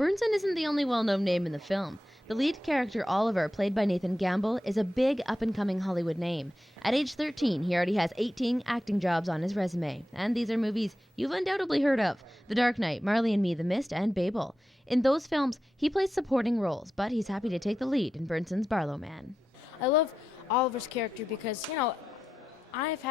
Burnson isn't the only well-known name in the film. The lead character, Oliver, played by Nathan Gamble, is a big up-and-coming Hollywood name. At age 13, he already has 18 acting jobs on his resume. And these are movies you've undoubtedly heard of: The Dark Knight, Marley and Me, The Mist, and Babel. In those films, he plays supporting roles, but he's happy to take the lead in Burnson's Barlowe Mann. I love Oliver's character because, I've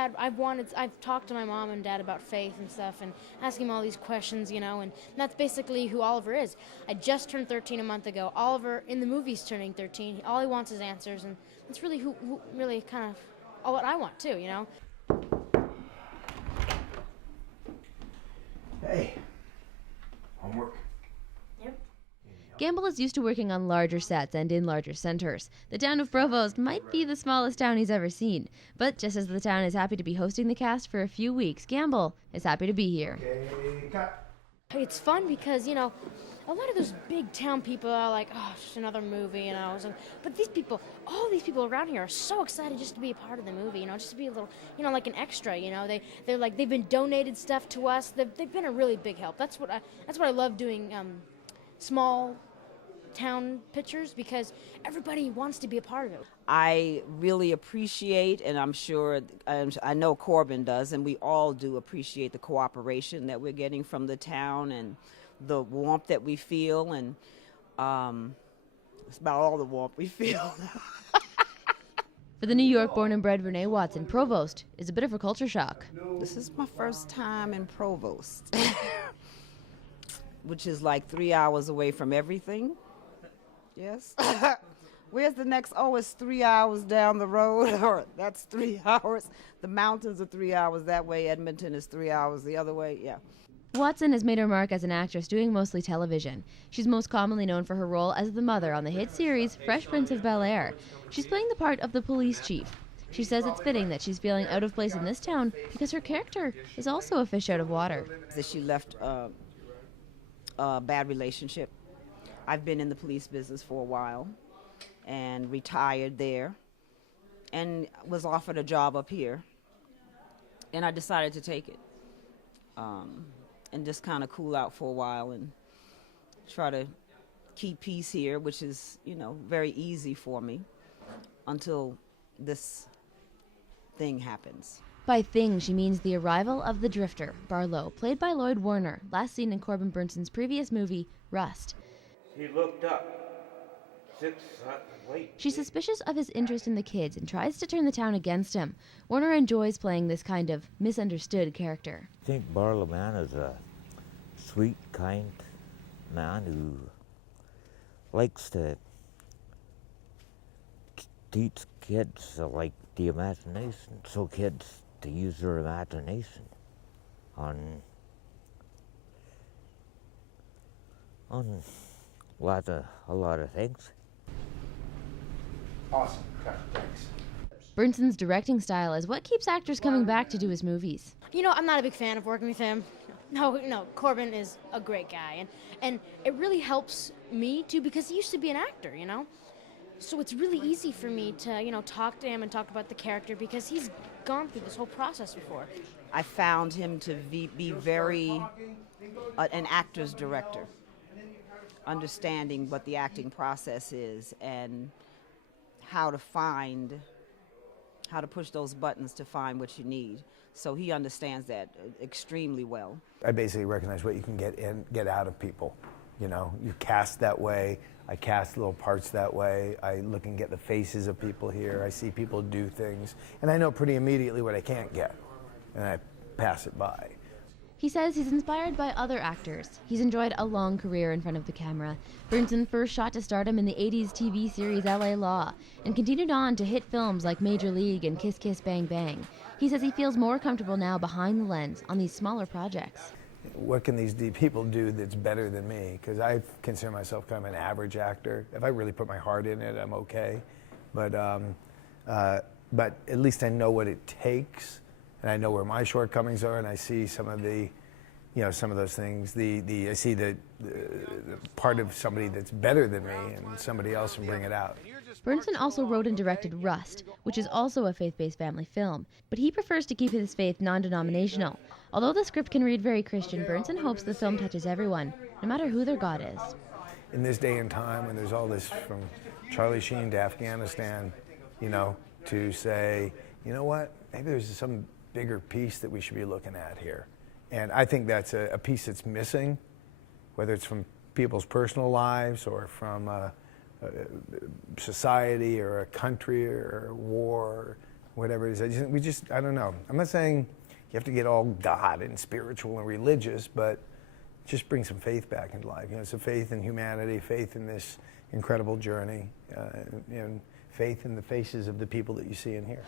talked to my mom and dad about faith and stuff and asking them all these questions, and that's basically who Oliver is. I just turned 13 a month ago. Oliver, in the movie's turning 13. All he wants is answers, and it's really who really kind of all what I want too, Hey, homework? Yep. Gamble is used to working on larger sets and in larger centers. The town of Provost might be the smallest town he's ever seen. But just as the town is happy to be hosting the cast for a few weeks, Gamble is happy to be here. Okay, cut. It's fun because, a lot of those big town people are like, oh, it's just another movie, But all these people around here are so excited just to be a part of the movie, just to be a little, like an extra, They're like, they've been donated stuff to us. They've been a really big help. That's what I love doing small town pictures, because everybody wants to be a part of it. I really appreciate, and I'm sure, I know Corbin does, and we all do appreciate the cooperation that we're getting from the town and the warmth that we feel, and it's about all the warmth we feel. For the New York-born and bred Renee Watson, Provost is a bit of a culture shock. This is my first time in Provost, which is like 3 hours away from everything. Yes. Where's the next? Oh, it's 3 hours down the road. Or that's 3 hours. The mountains are 3 hours that way. Edmonton is 3 hours the other way. Yeah. Watson has made her mark as an actress doing mostly television. She's most commonly known for her role as the mother on the hit series Fresh Prince of Bel-Air. She's playing the part of the police chief. She says it's fitting that she's feeling out of place in this town because her character is also a fish out of water. She left a bad relationship. I've been in the police business for a while and retired there and was offered a job up here, and I decided to take it and just kind of cool out for a while and try to keep peace here, which is, very easy for me until this thing happens. By thing, she means the arrival of the drifter, Barlowe, played by Lloyd Warner, last seen in Corbin Burnson's previous movie, Rust. He looked up. Wait. She's suspicious of his interest in the kids and tries to turn the town against him. Warner enjoys playing this kind of misunderstood character. I think Barlowe Mann is a sweet, kind man who likes to teach kids the imagination, so kids to use their imagination on a lot of things. Awesome. Thanks. Burnson's directing style is what keeps actors coming back to do his movies. I'm not a big fan of working with him. No, Corbin is a great guy, and it really helps me too, because he used to be an actor, So it's really easy for me to, talk to him and talk about the character, because he's gone through this whole process before. I found him to be very an actor's director, understanding what the acting process is and how to push those buttons to find what you need. So he understands that extremely well. I basically recognize what you can get out of people. You cast that way. I cast little parts that way. I look and get the faces of people here. I see people do things. And I know pretty immediately what I can't get. And I pass it by. He says he's inspired by other actors. He's enjoyed a long career in front of the camera. Burnson first shot to stardom in the 80s TV series LA Law and continued on to hit films like Major League and Kiss Kiss Bang Bang. He says he feels more comfortable now behind the lens on these smaller projects. What can these people do that's better than me? Because I consider myself kind of an average actor. If I really put my heart in it, I'm okay. But at least I know what it takes, and I know where my shortcomings are, and I see some of those things. I see the part of somebody that's better than me and somebody else, and bring it out. Burnson also wrote and directed Rust, which is also a faith-based family film, but he prefers to keep his faith non-denominational. Although the script can read very Christian, Burnson hopes the film touches everyone, no matter who their God is. in this day and time when there's all this from Charlie Sheen to Afghanistan, you know, to say, you know what, maybe there's some bigger piece that we should be looking at here. And I think that's a piece that's missing, whether it's from people's personal lives or from a society or a country or a war, or whatever it is. I don't know. I'm not saying you have to get all God and spiritual and religious, but just bring some faith back into life. You know, some faith in humanity, faith in this incredible journey, and faith in the faces of the people that you see in here.